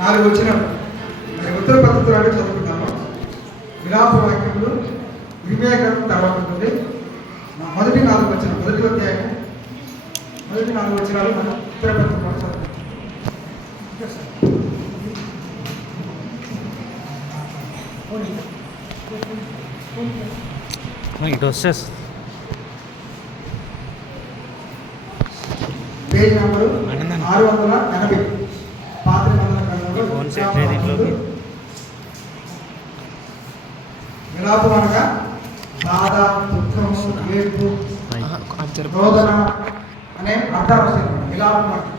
4 వచనాలు మరి ఉత్తర పద్ధతులు చదువుకుందాము. విలాప వాక్యములు ఇర్మియా గ్రంథం తర్వాత ఉంటుంది. మొదటి 4 వచనాలు, మొదటి అధ్యాయం మొదటి 4 వచనాలు మనం ఉత్తర పద్ధతులు చదువుకుంటాం. ఇటు వచ్చేసి పేజ్ నంబరు 680 పాత నిబంధన విలాపం అనగా బాధ, దుఃఖము, ఏడ్పు, రోదన అనే అర్థాలు వస్తాయి. విలాపం అంటే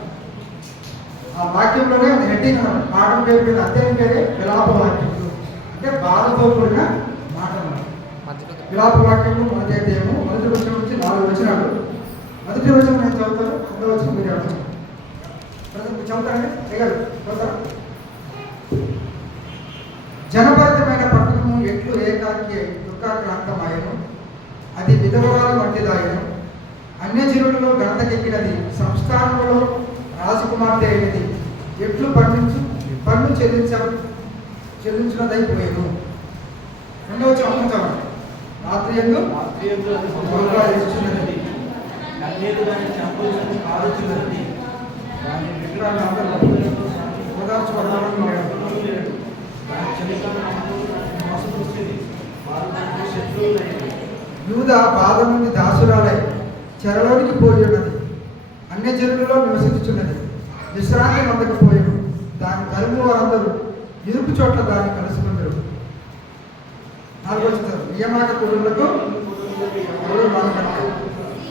ఆ వాక్యంలోనే హెడ్డింగ్ పాఠం పేరు అధ్యాయం పేరే విలాప వాక్యములు, అంటే బాధతో కూడిన మాటలు. విలాప వాక్యము మొదటి అధ్యాయము మొదటి వచనం నుంచి 4 వచనాలు. మొదటి వచనం నేను చదువుతాను, 2వ వచనం మీరు చదువుతారు. చదువుతారండి చదువుతారా? జనభరితమైన పట్టణము ఎట్లు ఏకాకి దుఃఖాక్రాంతమాయను, అది విధవరాల వంటిదాయను. అన్యజనులలో గణతకెక్కినది, సంస్థానములో రాజకుమార్తె అయినది. ఎట్లు పన్ను చెల్లించినదైపోయాను. 2వ వచనం రాత్రి యందు యూద బాధ నుండి దాసురాలై చెరలోనికి పోయి ఉన్నది. అన్యజనులలో నివసించుచున్నది. విశ్రాంతి పొందకపోయాను. దాని తరుము వారందరూ ఇరుపు చోట్ల దాన్ని కలుసుకుందరు. 4వ వచనం నియమాక కుటుంబకు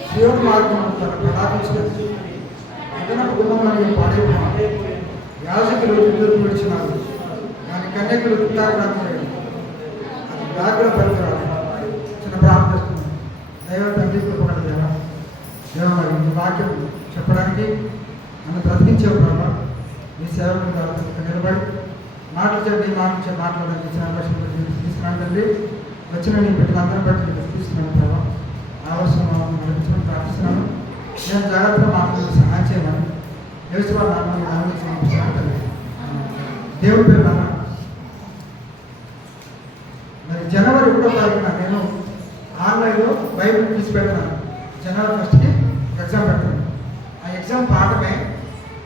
శివుడు మార్గం తన ప్రలాపించినది. అదనపు గుమ్మని పాడైపోయిన యాజకులు విద్యుత్ విడిచినారు. దాని కన్యకులు దుఃఖాక్రాంతులైన అది వ్యాకుల పరికరాలు. చిన్న ప్రార్థిస్తున్నాను. దైవ తండ్రి కృపగల దేవా, మరి ఈ వాక్యం చెప్పడానికి నన్ను బ్రతికించే ప్రభావ మీ సేవకులు నిలబడి మాటలు చెప్పి మాట్లాడడానికి ఇచ్చిన అవకాశం తీసుకున్నాను తండ్రి. వచ్చిన నీ బిడ్డలందరూ బట్టి తీసుకున్నాను ప్రభావ. అవసరం నడిపించడం ప్రార్థిస్తున్నాను. నేను జాగ్రత్తగా మాట్లాడే సహాయం చేయమని యేసువారి నామాన్ని ఆనందించిన తండ్రి. దేవుడి పేరు నాన్న. మరి జనవరి 1వ తారీఖున నేను ఆన్లైన్లో బైబిల్ తీసి పెడుతున్నాను. జనవరి 1కి ఎగ్జామ్ పెడుతున్నాను. ఆ ఎగ్జామ్ పాఠమే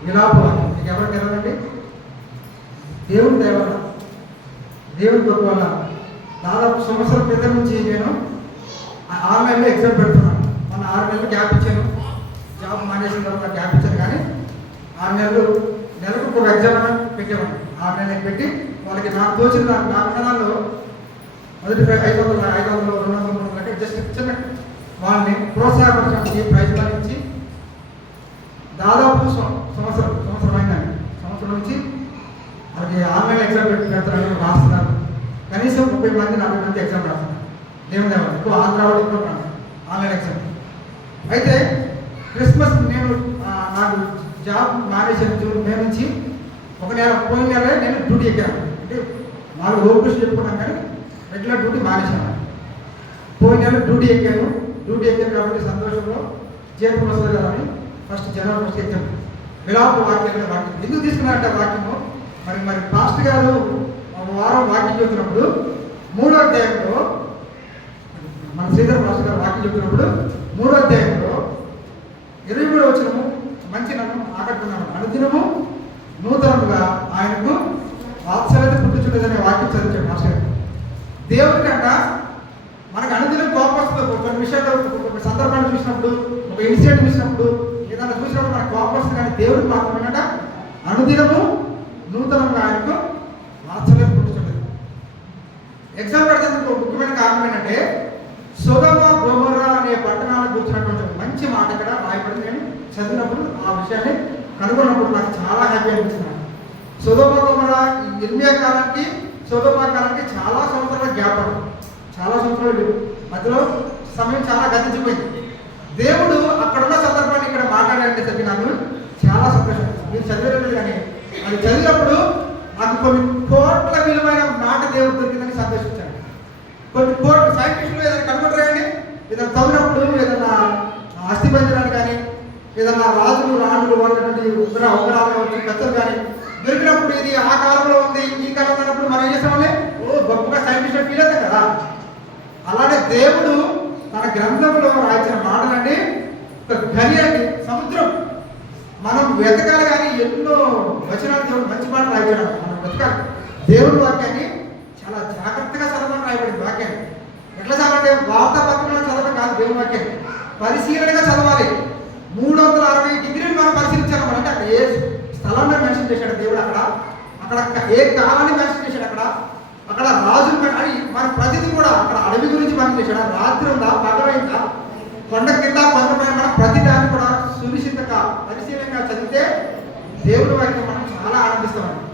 విలాప వాక్యం. మీకు ఎవరికి తెలవండి? దేవుని దయ వల్ల, దేవుని కృప వల్ల దాదాపు సంవత్సరం క్రితం నుంచి నేను ఆన్లైన్లో ఎగ్జామ్ పెడుతున్నాను. మొన్న 6 నెలలు గ్యాప్ ఇచ్చాను. జాబ్ మానేసిన తర్వాత గ్యాప్ ఇచ్చాను. కానీ 6 నెలలు నెలకు ఒక ఎగ్జామ్ అని పెట్టేవాడిని. 6 నెలలు పెట్టి వాళ్ళకి నాకు తోచిన నా విధానాల్లో మొదటి 500, 200 కంటే జస్ట్ చిన్న వాళ్ళని ప్రోత్సాహపరచడానికి ప్రైజ్ ఇచ్చి దాదాపు సంవత్సరం అయిందండి. సంవత్సరం నుంచి వాళ్ళకి ఆన్లైన్ ఎగ్జామ్ పెడుతున్నాను, రాస్తున్నాను. కనీసం 30 మంది 40 మంది ఎగ్జామ్ రాస్తున్నారు. దేవుని దేవాలి ఎక్కువ ఆంధ్ర వాళ్ళు ఎక్కువ ఆన్లైన్ ఎగ్జామ్. అయితే క్రిస్మస్ నేను నాకు జాబ్ మానేసిన జూన్ మే నుంచి ఒక నెల పోయిన నెలే నేను డ్యూటీ ఎక్కాను. అంటే 4 రోజులు చెప్పుకున్నాను కానీ రెగ్యులర్ డ్యూటీ మానేశాను. పోయిన నెల డ్యూటీ ఎక్కాను కాబట్టి సంతోషంలో జేపీ వస్తుంది కదా అని జనవరి 1 ఎగ్జామ్ విలాప వాక్యం ఎందుకు తీసుకున్నారంటే వాక్యము మరి పాస్టర్ గారు ఒక వారం వాక్యం చెబుతున్నప్పుడు 3వ అధ్యాయంలో మన శ్రీధర్ పాస్టర్ గారు వాక్యం చెబుతున్నప్పుడు 3వ అధ్యాయంలో 23వ వచనము మంచి నన్ను ఆకట్టుకున్నాను. అనుదినము నూతనముగా ఆయనకు వాత్సల్యత పుట్టుచుండదనే వాక్యం చదివించాడు మాస్టర్ గారు. దేవుడి కన్నా మనకు అనుదినం కోపం వస్తుంది. కొన్ని విషయాల్లో ఒక సందర్భాన్ని చూసినప్పుడు, ఒక ఇన్సిడెంట్ చూసినప్పుడు, ఏదైనా చూసినప్పుడు మనకు కోపం వస్తుంది. కానీ దేవుడికి మాత్రం ఏంటంటే అనుదినము నూతనంగా ఆయనకు వాత్సల్యత పుట్టుచుండదు. ఎగ్జామ్ పెడతానికి ఒక ముఖ్యమైన కారణం ఏంటంటే సొదొమ గొమొర్రా అనే పట్టణాలకు వచ్చినటువంటి మంచి మాట ఇక్కడ రాయబడి నేను చదివినప్పుడు ఆ విషయాన్ని కనుగొన్నప్పుడు నాకు చాలా హ్యాపీ అనిపిస్తున్నాను. సొదొమ గొమొర్రా ఇర్మియా కాలానికి సొదొమ కాలానికి చాలా సంవత్సరాల గ్యాప్ పడుతుంది. చాలా సంవత్సరాలు మధ్యలో సమయం చాలా గతించిపోయింది. దేవుడు అక్కడున్న సందర్భాన్ని ఇక్కడ మాట్లాడాలంటే చెప్పి నాకు చాలా సంతోషం. మీరు చదివేది కానీ అది చదివినప్పుడు నాకు కొన్ని కోట్ల విలువైన మాట దేవుడు దొరికిందని సంతోషించాను. కొన్ని కోట్లు సైంటిస్టులు ఏదైనా కనుగొంటారండి, ఏదైనా చదివినప్పుడు ఏదైనా అస్థిపంజరాలు కానీ ఏదన్నా రాజులు రాణులు వాళ్ళటువంటి ఉంగరాలు కావచ్చు, కత్తులు కానీ దొరికినప్పుడు ఇది ఆ కాలంలో ఉంది ఈ కాలంలో ఉన్నప్పుడు మనం ఏం చేస్తామని గొప్పగా సైంటిస్ట్ ఫీల్ అవుతాం కదా. అలానే దేవుడు తన గ్రంథంలో రాయించిన మాటలండి ఒక గని అండి, సముద్రం. మనం వెతకాలి కానీ ఎన్నో వచనాలు దేవుడు మంచి మాట రాయబడి మనం వెతకాలి. దేవుడి వాక్యాన్ని చాలా జాగ్రత్తగా చదవని రాయబడింది. వాక్యాన్ని ఎట్లా చదవండి? వార్తాపత్రంలో చదవడం కాదు, దేవుడి వాక్యాన్ని పరిశీలనగా చదవాలి. 360 డిగ్రీలు మనం పరిశీలించాలి. అంటే అక్కడ ఏ స్థలాన్ని మెన్షన్ చేశాడు దేవుడు, అక్కడ ఏ కాలాన్ని మెన్షన్ చేశాడు, అక్కడ రాజులు మన ప్రతిదీ కూడా అక్కడ అడవి గురించి మనం చేశాడు. రాత్రి ఉందా, పగలైందా, కొండ కింద కొండ పైన మనం ప్రతి దాన్ని కూడా సునిశ్చితంగా పరిశీలనగా చదివితే దేవుడి వాక్యం మనం చాలా ఆనందిస్తామండి.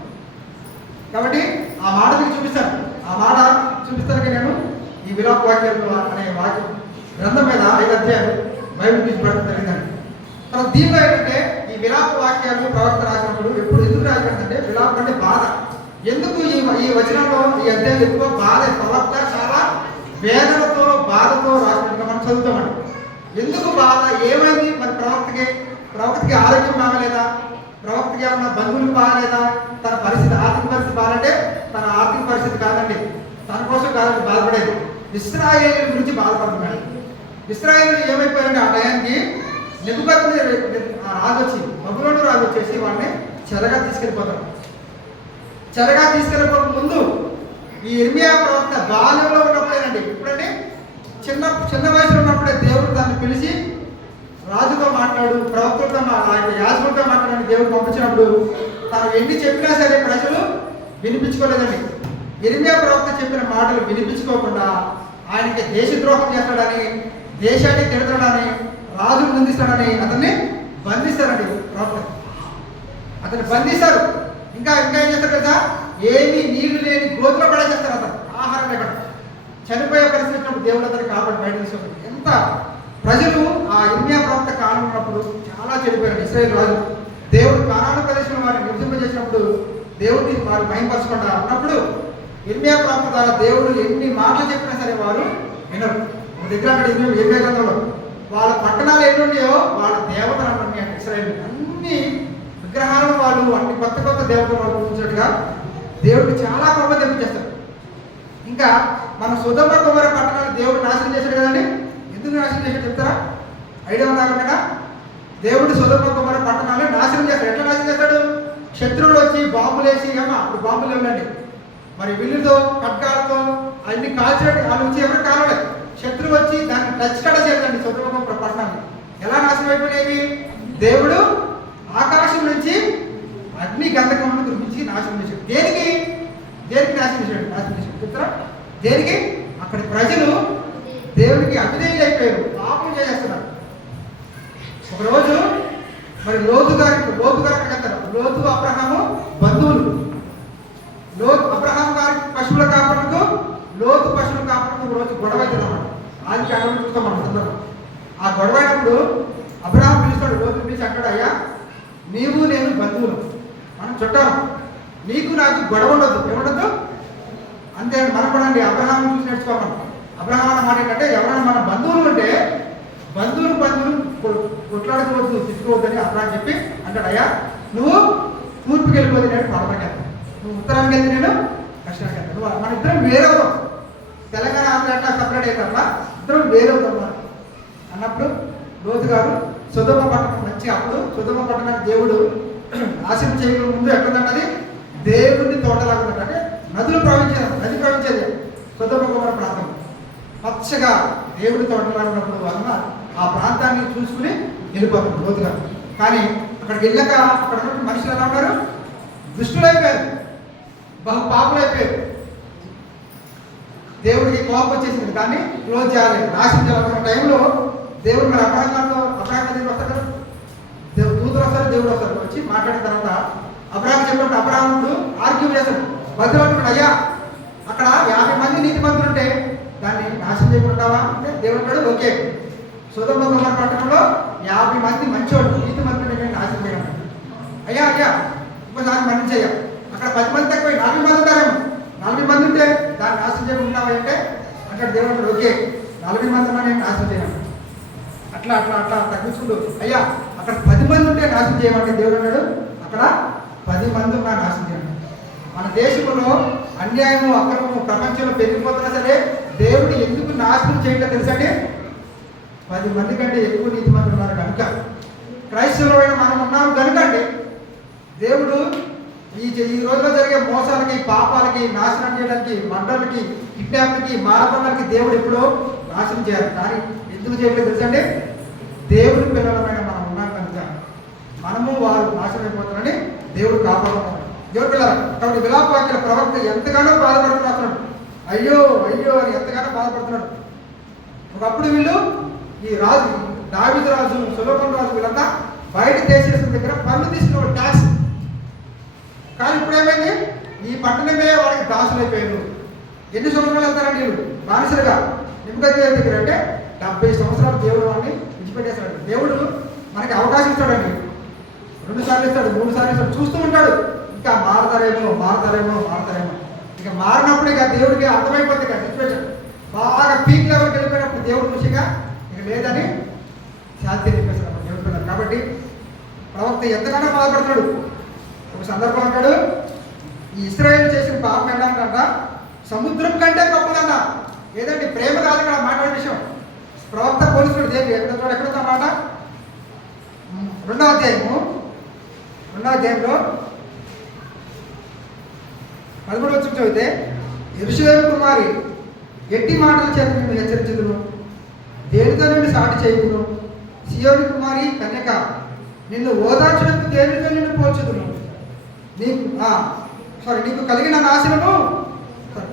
కాబట్టి ఆ మాట మీకు చూపిస్తాను. ఆ మాట చూపిస్తానికి నేను ఈ విలాప వాక్యాలు అనే వాక్యం గ్రంథం మీద 5 అధ్యాయాలు బైబిల్ నుంచి పడడం జరిగిందండి. తర్వాత దీనిలో ఏంటంటే ఈ విలాప వాక్యాలు ప్రవక్త రాసినప్పుడు ఎప్పుడు ఎందుకు రాసినట్టే విలాపం అంటే బాధ. ఎందుకు ఈ వచనంలో ఈ అధ్యాయం ఎక్కువ బాధ, ప్రవక్త చాలా వేదనతో బాధతో రాసినట్టుగా మనం చదువుతామండి. ఎందుకు బాధ, ఏమైంది మరి ప్రవక్తకి ఆరోగ్యం బాగలేదా, ప్రవక్తకి ఏమన్నా బంధువులు బాగలేదా, తన పరిస్థితి ఆర్థిక పరిస్థితి బాగాలంటే తన ఆర్థిక పరిస్థితి కాదండి, తన కోసం కాదండి బాధపడేది, ఇశ్రాయేలు గురించి బాధపడుతున్నాడు. ఇశ్రాయేలు ఏమైపోయారంటే ఆ టయానికి నెబుకద్నెజరు రాజు వచ్చి బబులోను రాజు వచ్చేసి వాళ్ళని చెరగా తీసుకెళ్ళిపోతారు. చెరగా తీసుకెళ్ళిపోక ముందు ఈ ఇర్మియా ప్రవక్త బాల్యంలో ఉన్నప్పుడేనండి, ఇప్పుడంటే చిన్న వయసులో ఉన్నప్పుడే దేవుడు దాన్ని పిలిచి రాజుతో మాట్లాడు, ప్రవక్తలతో యాజకులతో మాట్లాడని దేవుడు పంపించినప్పుడు తను ఎన్ని చెప్పినా సరే ప్రజలు వినిపించుకోలేదండి. ఇర్మియా ప్రవక్త చెప్పిన మాటలు వినిపించుకోకుండా ఆయనకి దేశద్రోహం చేస్తాడని, దేశాన్ని తిడతాడని, రాజును నిందిస్తాడని అతన్ని బంధిస్తారండి. ప్రవక్త అతన్ని బంధిస్తారు. ఇంకా ఏం చేస్తారు కదా, ఏమీ నీళ్లు లేని గోతులో పడేసేస్తారు. అతను ఆహారం లేకుండా చనిపోయే పరిస్థితి వచ్చినప్పుడు దేవుడు అతన్ని కాబట్టి బయట తీసుకుంటారు. ఎంత ప్రజలు ఆ ఇర్మియా ప్రవక్త కాలం ఉన్నప్పుడు చాలా చెడిపోయారు ఇశ్రాయేలు రాజు. దేవుడు కానాను ప్రదేశంలో వారిని నివసింపజేసినప్పుడు దేవుడిని వారు భయపరచకుండా ఉన్నప్పుడు ఇర్మియా ప్రవక్త ద్వారా దేవుడు ఎన్ని మాటలు చెప్పినా సరే వారు వినరు. దగ్గర అక్కడ ఇర్మియా గ్రంథంలో వాళ్ళ పట్టణాలు ఎన్ని ఉన్నాయో వాళ్ళ దేవతలు అంటున్నాయి. ఇశ్రాయేలు అన్ని విగ్రహాలను వాళ్ళు అన్ని కొత్త దేవతలు వాళ్ళు పూజించినట్టుగా దేవుడికి చాలా కోపం తెప్పించేస్తారు. ఇంకా మన సొదొమ గొమొర్రా పట్టణాలు దేవుడు నాశనం చేశాడు కదండి. ఎందుకు నాశనం చేశాడు చెప్తారా? ఐడియా ఉందా కదా? దేవుడు సొదొమ గొమొర్రా పట్టణాలను నాశనం చేస్తాడు. ఎట్లా నాశనం చేస్తాడు? శత్రువులు వచ్చి బాంబులు వేసి, అప్పుడు బాంబులు లేవులండి, మరి విల్లుతో ఖడ్గాలతో అన్ని కాల్చినట్టు వాళ్ళు వచ్చి ఎవరు కాలలేదు. శత్రువు వచ్చి దాన్ని టచ్ కడ చేయాలండి. సొదొమ గొమొర్రా పట్టణాలు ఎలా నాశనం అయిపోయినాయి? దేవుడు ఆకాశం నుంచి అగ్ని గంధకములను కురిపించి నాశనం చేశాడు. దేనికి నాశనం చేశాడు చెప్తారా? దేనికి? అక్కడి ప్రజలు దేవుడికి అవిధేయులు అయిపోయారు, పాపం చేసేస్తున్నారు. ఒకరోజు మరి లోతు గారు వెళ్తారు. లోతు అబ్రహాము బంధువులు. అబ్రహాం గారి పశువుల కాపరులకు లోతు పశువుల కాపరులకు ఒక రోజు గొడవ అవుతుందన్నమాట. ఆది కాలంలో చూస్తాం మనం అందరం. ఆ గొడవ అయినప్పుడు అబ్రహాం పిలుస్తాడు, లోతు పిలిచి అంటాడు, అయ్యా నీవు నేను బంధువులు, మనం చుట్టాం, నీకు నాకు గొడవ ఉండొద్దు, ఏముండొద్దు అంతే. మనం కూడా అండి అబ్రహాం చూసి నేర్చుకోవాలి. అబ్రహాం అన్న మాట ఏంటంటే ఎవరైనా మన బంధువులు ఉంటే బంధువులు కొట్లాడుకోవద్దు, తిట్టుకోవద్దని అబ్రహాం చెప్పి అంటాడు, అయ్యా నువ్వు తూర్పుకి వెళ్ళిపోతే నేను పడమకి వెళ్తాను, నువ్వు ఉత్తరానికి వెళ్తే నేను దక్షిణానికి వెళ్తాను, మన ఇద్దరం వేరవుతాం. తెలంగాణ ఆంధ్ర అట్లా సపరేట్ అవుతామా, ఇద్దరం వేరవుతాం అన్నప్పుడు లోతు గారు సొదొమ పట్టణం మంచి, అప్పుడు సొదొమ పట్టణానికి దేవుడు నాశనం చేయడం ముందు ఎక్కడన్నది దేవుడిని తోటలాగా అంటే నది ప్రవహించేది సొదొమ గొమొర్రా ప్రాంతం పచ్చగా దేవుడి తోటలాగా ఉన్నప్పుడు అన్న ఆ ప్రాంతాన్ని చూసుకుని వెళ్ళిపోతాం లోతుగా. కానీ అక్కడికి వెళ్ళాక అక్కడ మనుషులు ఎలా ఉన్నారు? దుష్టులైపోయారు, బహు పాపులైపోయారు. దేవుడికి కోపం వచ్చేసింది, దాన్ని క్లోజ్ చేయాలి, నాశనం చేయాలన్న టైంలో దేవుడు మరి అబ్రహాం దగ్గరికి వస్తాడు, దూతలు వస్తారు, దేవుడు వస్తారు. వచ్చి మాట్లాడిన తర్వాత అబ్రహాం చెప్పినప్పుడు అబ్రహాముడు ఆర్గ్యూ చేస్తాడు, బదులు అయ్యా అక్కడ 50 మంది నీతి మంత్రులు ఉంటే దాన్ని నాశనం చేయకుంటావా అంటే దేవుడు అంటాడు, ఓకే సొదొమ గొమొర్రా పట్టణంలో 50 మంది మంచివాడు నీతి మంత్రులు నేను నాశనం చేయను. అయ్యా ఇంకోసారి మన్నించయ్యా, అక్కడ 10 మంది తక్కువ 40 మంది ఉంటారేమో, 40 మంది ఉంటే దాన్ని నాశనం చేయకుంటావా అంటే అక్కడ దేవుడు అంటాడు, ఓకే 40 మంది ఉన్నా నేను నాశనం చేయను. అట్లా తగ్గించుకుంటూ అయ్యా అక్కడ 10 మంది ఉంటే నాశనం చేయమంటే దేవుడు అన్నాడు అక్కడ 10 మంది ఉన్నా నాశనం చేయండి. మన దేశంలో అన్యాయము అక్రమము ప్రపంచంలో పెరిగిపోతున్నా సరే దేవుడు ఎందుకు నాశనం చేయటం తెలుసండి? 10 మంది కంటే ఎక్కువ నీతిమంతులు ఉన్నారు కనుక, క్రైస్తవులైన మనం ఉన్నాము కనుక అండి దేవుడు ఈ రోజులో జరిగే మోసాలకి పాపాలకి నాశనం చేయడానికి మంటలకి కిడ్నాప్లకి మారపడానికి దేవుడు ఎప్పుడో నాశనం చేయాలి. కానీ ఎందుకు చేయలేదు తెలుసండి? దేవుడి పిల్లలమైన మనం ఉన్నాం కనుక మనము వారు నాశనం అయిపోతారని దేవుడు కాపాడుతున్నాడు. దేవుడు పిల్లలు కాబట్టి విలాపవాక్యాల ప్రవక్త ఎంతగానో బాధపడుతున్నాడు. అయ్యో అయ్యో అని ఎంతగానో బాధపడుతున్నాడు. ఒకప్పుడు వీళ్ళు ఈ రాజు దావీదు రాజు సొలొమోను రాజు వీళ్ళంతా బయట దేశం దగ్గర పన్ను తీసుకున్న ట్యాక్స్. కానీ ఇప్పుడు ఏమైంది? ఈ పట్టణమే వాళ్ళకి దాసులు అయిపోయారు. ఎన్ని సంవత్సరాలు వెళ్తారండి వీళ్ళు బానిసలుగా? నిమ్మకాయ దగ్గర అంటే 70 సంవత్సరాలు దేవుడు వాడిని విడిచిపెట్టేస్తాడు. దేవుడు మనకి అవకాశం ఇస్తాడండి. 2 సార్లు ఇస్తాడు, 3 సార్లు ఇస్తాడు, చూస్తూ ఉంటాడు. ఇంకా మారతారేమో ఇక మారినప్పుడు ఇక దేవుడికి అర్థమైపోతుంది కదా సిచ్యువేషన్. బాగా పీక్ లెవెల్కి వెళ్ళిపోయినప్పుడు దేవుడు చూసిగా ఇక లేదని శాంతి చెప్పేస్తాడు దేవుడు పిల్లలు. కాబట్టి ప్రవక్త ఎంతగానో బాధపడుతున్నాడు. ఒక సందర్భం అంటాడు, ఈ ఇశ్రాయేలు చేసిన పాపం ఏంటంట సముద్రం కంటే గొప్పదన్న. ఏదండి ప్రేమ కాదు ఇక్కడ మాట్లాడే విషయం. ప్రవక్త పోలీసుడు దేవి ఎక్కడ మాట 2వ అధ్యాయంలో 13వ వచనం చదివితే, యెరూషలేము కుమారి ఎట్టి మాటల చేత నిన్ను హెచ్చరించుదును, దేనితో నిన్ను సాటి చేయుదును. సియోను కుమారి కన్యక నిన్ను ఓదార్చడానికి దేనితో నిన్ను పోల్చుదును. నీకు కలిగిన నాశనము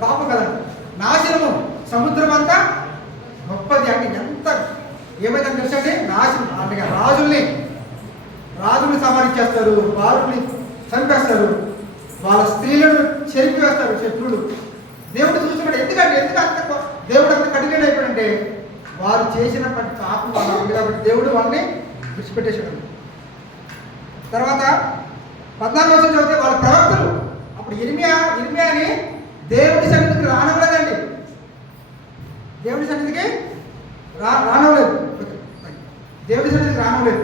పాపం కదండి, నాశనము సముద్రం అంతా గొప్పది అంటే ఎంత ఏమైందని తెలుసండి? నాశనం అంటే రాజుల్ని సంహరించేస్తారు, వారుల్ని చంపేస్తారు, వాళ్ళ స్త్రీలను చెరిపి వేస్తారు శత్రువులు. దేవుడు చూస్తున్నాడు. ఎందుకంటే దేవుడు అంత కఠినడు అయిపోయాడంటే వారు చేసిన పాపం వాళ్ళు ఉంది కాబట్టి దేవుడు వాళ్ళని విడిచిపెట్టేశాడు. తర్వాత 14వ వచనం చదివితే వాళ్ళ ప్రవక్తలు అప్పుడు ఇర్మియాని దేవుడి సన్నిధికి రానవ్వలేదండి. దేవుడి సన్నిధికి రానవ్వలేదు.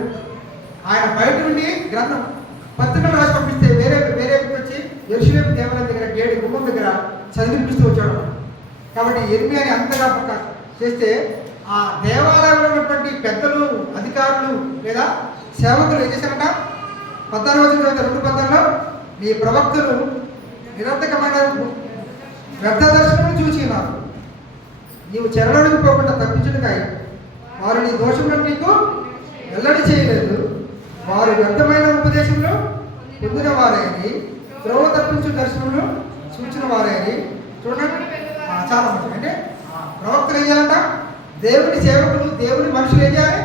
ఆయన బయట నుండి గ్రంథం పత్రికలు రాసి పంపిస్తే వేరే వచ్చి యెరూషలేము దేవాలయం దగ్గర గేటు గుమ్మం దగ్గర చదివిపిస్తూ వచ్చాడు. కాబట్టి ఇర్మియాని అంతగా చేస్తే ఆ దేవాలయంలో ఉన్నటువంటి పెద్దలు, అధికారులు లేదా సేవకులు ఏం చేశారంట? 14వ వచనం చదివితే 2:14లో నీ ప్రవక్తలు నిరర్థకమైన వ్యర్థ దర్శనం చూసి ఉన్నారు. నీవు చెరలోనికి పోకుండా తప్పించుటకై వారు నీ దోషంలో నీకు వెల్లడి చేయలేదు. వారు వ్యర్థమైన ఉపదేశంలో పొందిన వారైంది, త్రోవ తప్పించు దర్శనంలో సూచన వారైంది. చూడండి చాలా మంచిది. అంటే ప్రవక్తలు ఏం చేయాలంట? దేవుని సేవకులు, దేవుని మనుషులు ఏం చేయాలి?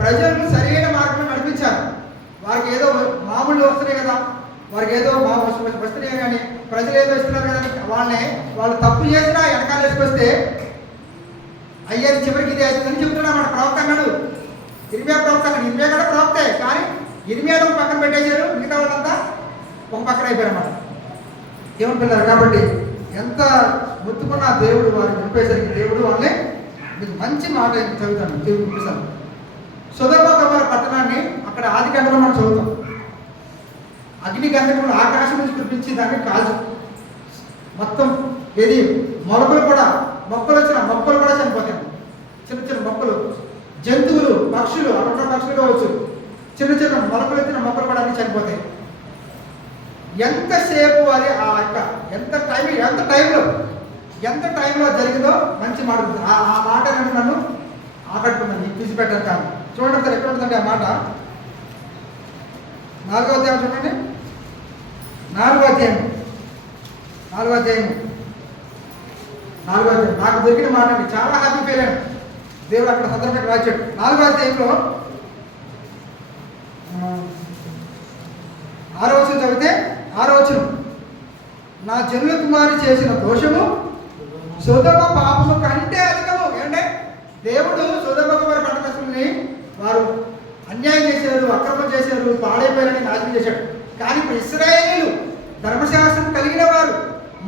ప్రజలను సరైన మార్గంలో నడిపించాలి. వారికి ఏదో మామూలు వస్తున్నాయి కదా, వారికి ఏదో వస్తున్నాయి కానీ ప్రజలు ఏదో ఇస్తున్నారు కదా, వాళ్ళు తప్పు చేసినా వెనకాల వేసుకొస్తే అయ్యేది చివరికి ఇది అవుతుందని చెప్తున్నా మన ప్రవక్త అన్నాడు. ఇర్మియా ప్రవక్త అన్నాడు. ఇర్మియా కూడా ప్రవక్తే, కానీ ఇర్మియాను ఒక పక్కన పెట్టేశారు, మిగతా వాళ్ళంతా ఒక పక్కన అయిపోయారన్నమాట. దేవుని పిల్లలు కాబట్టి ఎంత ముత్తుకున్న దేవుడు వారిని చెప్పేసరికి దేవుడు వాళ్ళని మీకు మంచి మాట చదువుతాను చూపిస్తాను. సొదొమ గొమొర్రా పట్టణాన్ని అక్కడ ఆదికాండంలో మనం చదువుతాం. అగ్ని గంధకములు ఆకాశం నుంచి కురిపించి దాన్ని కాల్చు మొత్తం ఏది మొక్కలు కూడా చనిపోతాయి. చిన్న మొక్కలు, జంతువులు, పక్షులు, అక్కడ పక్షులు కావచ్చు, చిన్న మొలకలు ఎత్తిన మొక్కలు కూడా అన్ని చనిపోతాయి. ఎంతసేపు అది ఆ యొక్క ఎంత టైంలో జరిగిందో మంచి మాట. ఆ మాట నన్ను ఆకట్టుకున్నాను. తీసి పెట్టాను కాదు. చూడండి సార్ ఎక్కడ ఉంటుందండి ఆ మాట? 4వ అధ్యాయం చూడండి. 4వ అధ్యాయం నాకు దొరికిన మాట అండి. చాలా హ్యాపీ ఫీల్ అయ్యాను. దేవుడు అక్కడ సందర్భంగా రాశాడు. 4వ అధ్యాయంలో 6వ వచనం చదివితే 6వ వచనం, నా జనుల కుమారి చేసిన దోషము సొదొమ పాపము కంటే అధికము. ఏంటంటే దేవుడు సొదొమ కుమారి పట్టణస్తుల్ని వారు అన్యాయం చేశారు, అక్రమం చేశారు, పాడైపోయారని నాశనం చేశాడు. కానీ ఇప్పుడు ఇశ్రాయేలీయులు ధర్మశాస్త్రం కలిగిన వారు,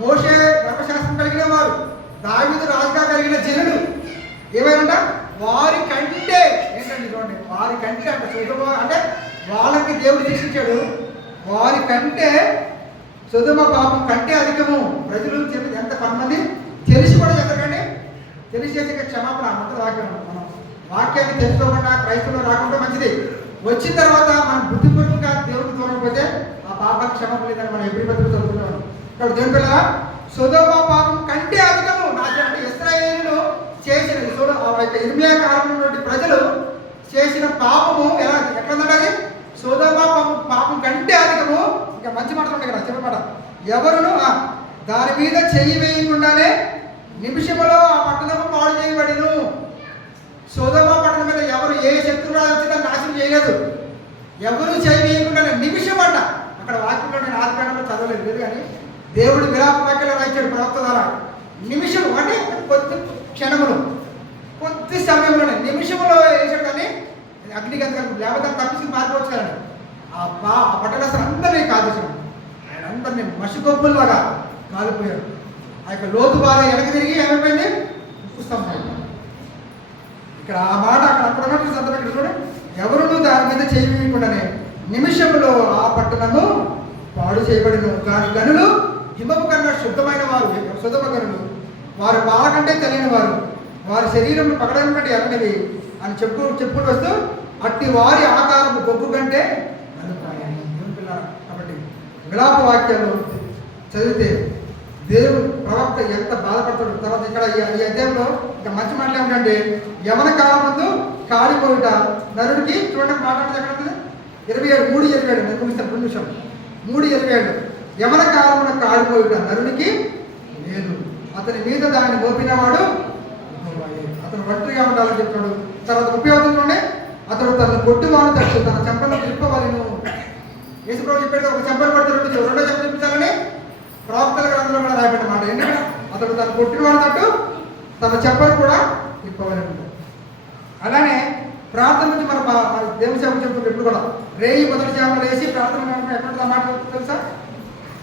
మోషే ధర్మశాస్త్రం కలిగిన వారు, దావీదు రాజుగా కలిగిన జనులు ఏమైనా వారి కంటే ఏంటండి చూడండి, వారి కంటే అంటే సొదొమ అంటే వాళ్ళకి దేవుడు శిక్షించాడు, వారి కంటే సొదొమ పాపం కంటే అధికము. ప్రజలు చెప్పి ఎంత కొంతమంది తెలిసి కూడా చేస్తారండి, తెలిసి చేసే క్షమాపణ అంత వాక్యం. మనం వాక్యాన్ని తెలుసుకోకుండా క్రైస్తవులు రాకుండా మంచిది. వచ్చిన తర్వాత మనం బుద్ధిపూర్వకంగా దేవుడికి దూరం పోతే ఆ పాపానికి క్షమాపణ లేదని మనం ఎప్పుడు పత్రిక చదువుకుంటాం. కాబట్టి దేవుని పిల్లల సొదొమ పాపం కంటే అధికము. అంటే ఇశ్రాయేలీయులు చేసిన ఇర్మియా కాలంలో నుండి ప్రజలు చేసిన పాపము ఎట్లుందంటే అది సొదొమ పాపం కంటే అధికము. ఇంకా మంచి మాట ఉంటాయి కదా, చెప్పమాట ఎవరును దాని మీద చెయ్యి వేయకుండానే నిమిషంలో ఆ పట్టణము పాడు చేయబడిను. సొదొమ పట్టణం మీద ఎవరు ఏ శత్రువు వచ్చి దాన్ని నాశనం చేయలేదు. ఎవరు చేయి వేయకుండానే నిమిషం అంట. అక్కడ వాక్యంలో నేను ఆదికాండంలో చదవలేదు లేదు, కానీ దేవుడు విలాప వాక్యాలు రాయించాడు ప్రవక్త ద్వారా. నిమిషం అంటే కొద్ది క్షణములు, కొద్ది సమయంలోనే నిమిషంలో వేసాడు. కానీ అగ్నిగంధం లేకపోతే తప్పించి మారిపోవచ్చు కదండి. ఆ పట్టణస్థులు అందరినీ కాల్చేసాడు, ఆయన అందరినీ మసిగొప్పుల్లాగా కాలిపోయాడు. ఆ యొక్క లోతు బాధ వెనక్కి తిరిగి ఏమైపోయింది, ఉప్పు స్తంభం. ఇక్కడ ఆ మాట అక్కడ ఉన్నట్టు సందర్భం చూడండి, ఎవరునూ దాని మీద చేయకుండానే నిమిషంలో ఆ పట్టణము పాడు చేయబడిను. దాని గనులు హిమము కన్నా శుద్ధమైన వారు, శుద్ధమ గనులు వారు పాల కంటే తెలియని వారు, వారి శరీరం పగడం కంటే ఎర్రనివి అని చెప్పుకుంటూ వస్తూ అట్టి వారి ఆకారము బొగ్గు కంటే కాబట్టి విలాప వాక్యాలు చదివితే దేవుడు ప్రవక్త ఎంత బాధపడతాడు. తర్వాత ఇక్కడ ఈ అధ్యాయంలో ఇంకా మంచి మాటలు ఏమిటంటే యవన కాలం ముందు కాలిపోయిట నరుడికి చూడండి మాట్లాడితే ఎక్కడ ఉంటుంది 27 3:27 నేను ముగిస్తాను 2 నిమిషం 3:27 యవన కాలమున కాలిపోయిట నరుడికి లేదు, అతని మీద దాన్ని మోపినవాడు అతను ఒంటరిగా ఉండాలని చెప్తాడు. తర్వాత 30 అతడు తన కొట్టువాడు తట్టు తన చెంపలను తిప్పవలను. యేసుప్రభు చెప్పేది ఒక చెంపలు పడితే రెండో చెంప చూపించాలని ప్రవక్తల గ్రంథంలో కూడా రాయబడిన మాట ఏంటంటే అతడు తను కొట్టినవాడు తట్టు తన చెప్పలు కూడా తిప్పవలను. అలానే ప్రార్థన నుంచి మన దేవుని సేవ చెప్తుంది ఎప్పుడు కూడా రేయి మొదటి జాములు వేసి ప్రార్థన ఎక్కడ మాట తెలుసా,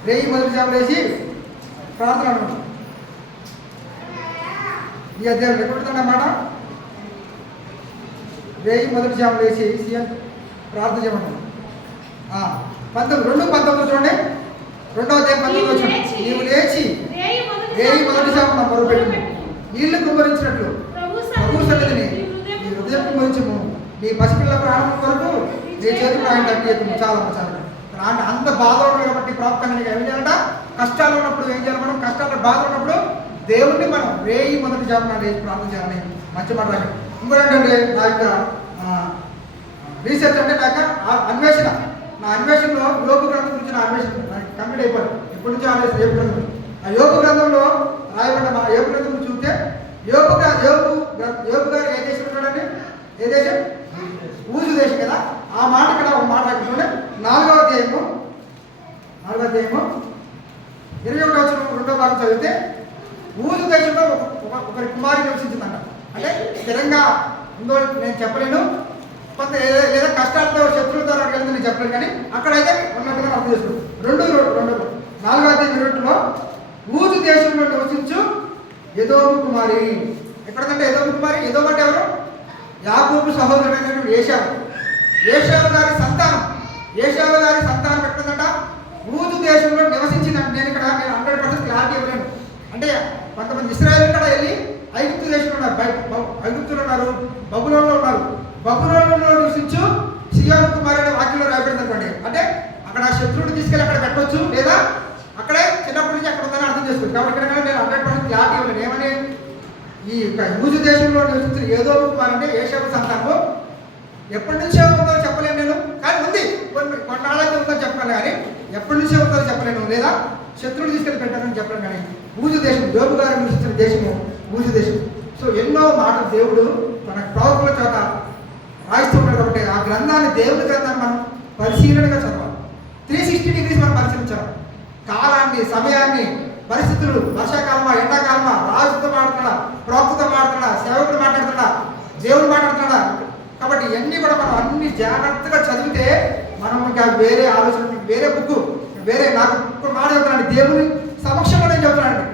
రేయి మొదటి జాములు వేసి ప్రార్థన అనమాట. ఈ అధ్యాయం ఎక్కడుందన్న మాట, రేయి మొదటి జాములు వేసి సీఎం ప్రార్థన చేయమంటాం. 2:19 చూడండి, 2వ అధ్యాయం 19 చూడండి. నీవు లేచి రేయి మొదటి జామున మొరుపెట్టు, నీళ్లు కుమ్మరించినట్లు ప్రభు సన్నిధిని నీ హృదయం కుమ్మరించము, నీ పసిపిల్ల ప్రాణం కొరకు నీ చేతులు ఆయన తగ్గి. చాలా అంత బాధ ఉంటుంది కాబట్టి ప్రాప్తంగా ఏం చేయాలంట, కష్టాలు ఉన్నప్పుడు ఏం చేయాలి, మనం కష్టాలు బాధ ఉన్నప్పుడు దేవుణ్ణి మనం రేయి మొదటి జామున లేచి ప్రార్థన చేయాలని మంచి మాట రాయండి. ఇంకోటి ఏంటంటే నా యొక్క రీసెర్చ్ అంటే నా యొక్క అన్వేషణ, నా అన్వేషణలో యోగ గ్రంథం గురించి నా అన్వేషణ కంప్లీట్ అయిపోయింది. ఇప్పటి నుంచి ఆలోచన యోగ గ్రంథం, ఆ యోగ గ్రంథంలో రాయబడ్డ మా యోగ గ్రంథం చూస్తే యోగు గారు ఏ దేశం ఉన్నాడండి, ఏ దేశం, ఊజు దేశం కదా. ఆ మాట ఇక్కడ ఒక మాట చూడండి, 4వ అధ్యాయము 21వ భాగం చదివితే ఊజు దేశంలో ఒకరి కుమారి నివసించిందంట. అంటే స్థిరంగా ఉందో నేను చెప్పలేను, కొంత లేదా కష్టాలతో శత్రువులతో అక్కడికి నేను చెప్పలేను, కానీ అక్కడైతే ఉన్నట్టుగా అర్థం చేసుకుంటాం. 4వ అధ్యాయం 20లో ఊజు దేశంలో నివసించు ఎదోము కుమారి. ఎక్కడంటే ఎదోము కుమారి, ఎదోము అంటే ఎవరు, యాకోబు సహోదరుడైనటువంటి ఏశావు గారి సంతానం. ఏశావు గారి సంతానం ఎక్కడంట, ఊజు దేశంలో నివసించిందంటే నేను 100% క్లారిటీ ఇవ్వలేను. అంటే కొంతమంది ఇశ్రాయేలు కూడా వెళ్ళి ఐగుప్తు దేశంలో ఉన్నారు, ఐగుప్తులో ఉన్నారు, బబులోన్లో ఉన్నారు. బబులోన్లో నివసించు సియోను కుమారి అనే వాక్యంలో రాయబడింది అనుకోండి. అంటే అక్కడ శత్రువుని తీసుకెళ్ళి అక్కడ పెట్టవచ్చు, లేదా అక్కడే చిన్నప్పటి నుంచి అక్కడ ఉందని అర్థం చేసుకోవచ్చు. కాబట్టి ఇక్కడ నేను 100% క్లారిటీ ఇవ్వలేను. ఏమని ఈ యూజు దేశంలో నివసించిన ఏదో కుమార్ అంటే ఏషావు సంతానం ఎప్పటి నుంచో ఉందో చెప్పలేను నేను, కానీ ఉంది కొన్నాళ్ళకి ఉందో చెప్పాను, కానీ ఎప్పటి నుంచో ఉందో చెప్పలేను, లేదా శత్రువులు తీసుకెళ్ళి పెట్టానని చెప్పలేను. కానీ ఊజు దేశం, యోగు గారు నివసించిన దేశము ఊజు దేశం. సో ఎన్నో మాటలు దేవుడు మన ప్రవక్తల చేత రాయిస్తున్నాడు. కాబట్టి ఆ గ్రంథాన్ని, దేవుడి గ్రంథాన్ని మనం పరిశీలనగా చదవాలి. 360 డిగ్రీస్ మనం పరిశీలించాలి. కాలాన్ని, సమయాన్ని, పరిస్థితులు, వర్షాకాలమా, ఎండాకాలమా, రాజుతో మాట్లాడా, ప్రవక్తతో మాట్లాడా, సేవకుడు మాట్లాడుతున్నా, దేవుడు మాట్లాడుతున్నాడా. కాబట్టి ఇవన్నీ కూడా మనం అన్ని జాగ్రత్తగా చదివితే మనం ఇంకా వేరే ఆలోచన, వేరే బుక్, వేరే నాకు మాట చెప్తున్నాను, దేవుని సమక్షంలో నేను చెప్తున్నానండి.